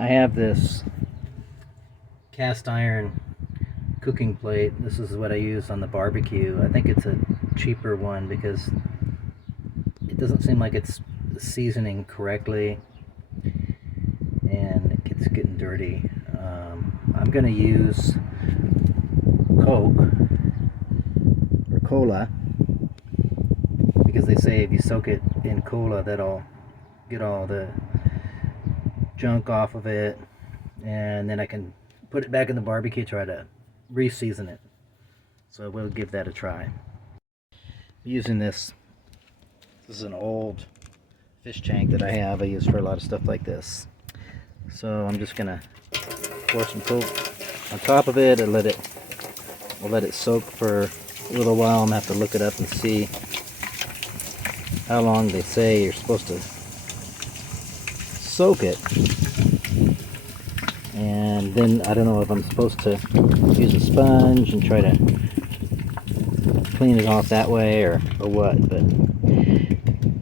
I have this cast iron cooking plate. This is what I use on the barbecue. I think it's a cheaper one because it doesn't seem like it's seasoning correctly and it's getting dirty. I'm gonna use Coke or cola because they say if you soak it in cola, that'll get all the junk off of it, and then I can put it back in the barbecue, try to re-season it. So we'll give that a try. Using this is an old fish tank that I have. I use for a lot of stuff like this. So I'm just gonna pour some Coke on top of it and I'll let it soak for a little while. I'm gonna have to look it up and see how long they say you're supposed to soak it. And then I don't know if I'm supposed to use a sponge and try to clean it off that way or what, but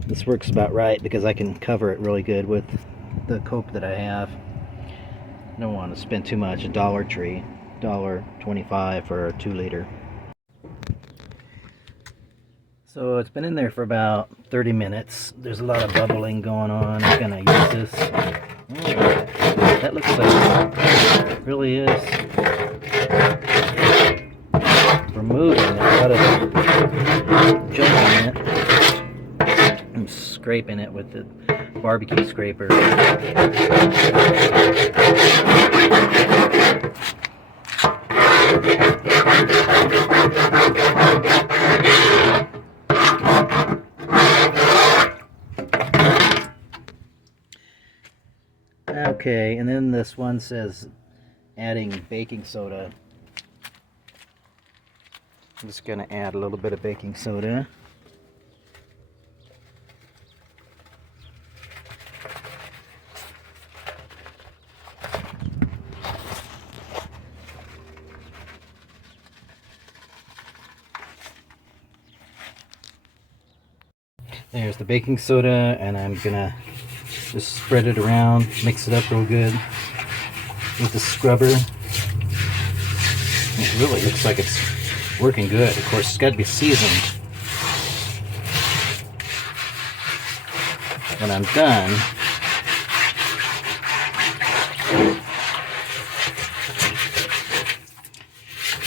this works about right because I can cover it really good with the Coke that I have. I don't want to spend too much. A Dollar Tree, $1.25 for a 2-liter. So it's been in there for about 30 minutes. There's a lot of bubbling going on. I'm gonna use this. That looks like it really is removing a lot of junk in it. I'm scraping it with the barbecue scraper. Okay, and then this one says adding baking soda. I'm just going to add a little bit of baking soda. There's the baking soda, and I'm going to just spread it around, mix it up real good with the scrubber. It really looks like it's working good. Of course, it's got to be seasoned. When I'm done,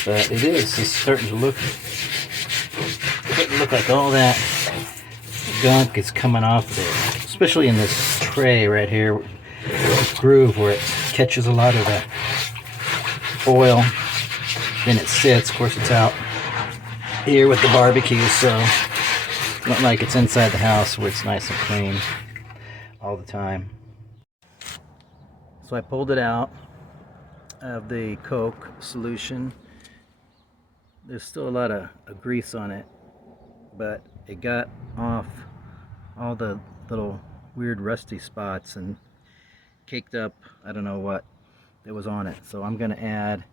but it's starting to look like all that gunk is coming off of it, especially in this tray right here, this groove where it catches a lot of the oil. Then it sits. Of course, it's out here with the barbecue, so not like it's inside the house where it's nice and clean all the time. So I pulled it out of the Coke solution. There's still a lot of grease on it, but it got off all the little weird rusty spots and caked up I don't know what that was on it. So I'm going to add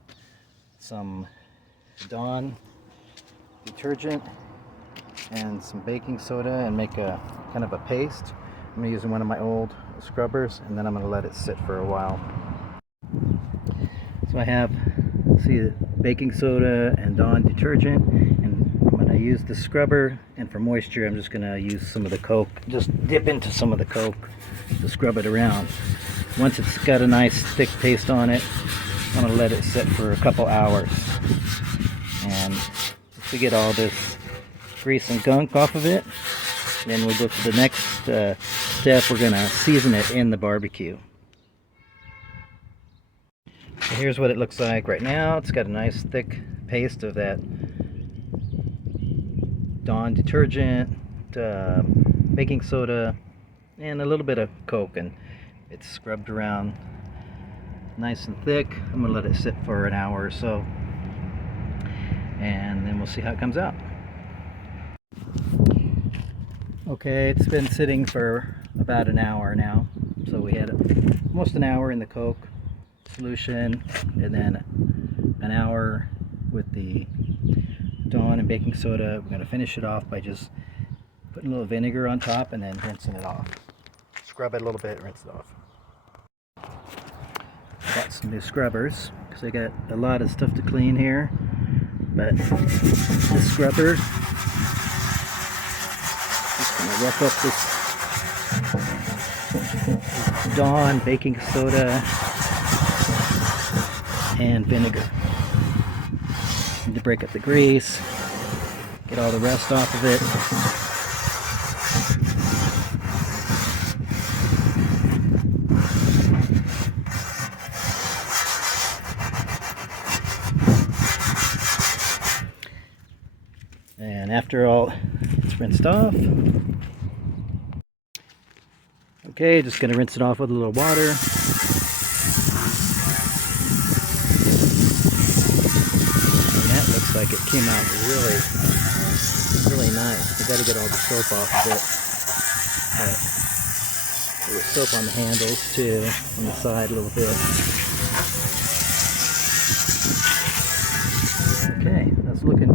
some Dawn detergent and some baking soda and make a kind of a paste. I'm using one of my old scrubbers, and then I'm going to let it sit for a while. So I have, see, the baking soda and Dawn detergent, and I'm going to use the scrubber, and for moisture I'm just going to use some of the Coke. Just dip into some of the Coke to scrub it around. Once it's got a nice thick paste on it, I'm going to let it sit for a couple hours. And to get all this grease and gunk off of it, then we'll go to the next step. We're going to season it in the barbecue. So here's what it looks like right now. It's got a nice thick paste of that Dawn detergent, baking soda, and a little bit of Coke, and it's scrubbed around nice and thick. I'm going to let it sit for an hour or so, and then we'll see how it comes out. Okay, it's been sitting for about an hour now. So we had almost an hour in the Coke solution, and then an hour with the Dawn and baking soda. We're going to finish it off by just putting a little vinegar on top and then rinsing it off. Scrub it a little bit, rinse it off. Got some new scrubbers because I got a lot of stuff to clean here. But this scrubber, just gonna rough up this Dawn baking soda and vinegar. Need to break up the grease, get all the rust off of it. And after all it's rinsed off, okay, just going to rinse it off with a little water. And that looks like it came out really nice. You got to get all the soap off of it. But there was soap on the handles too, on the side a little bit. Okay, that's looking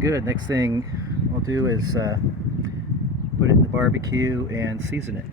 good. Next thing I'll do is put it in the barbecue and season it.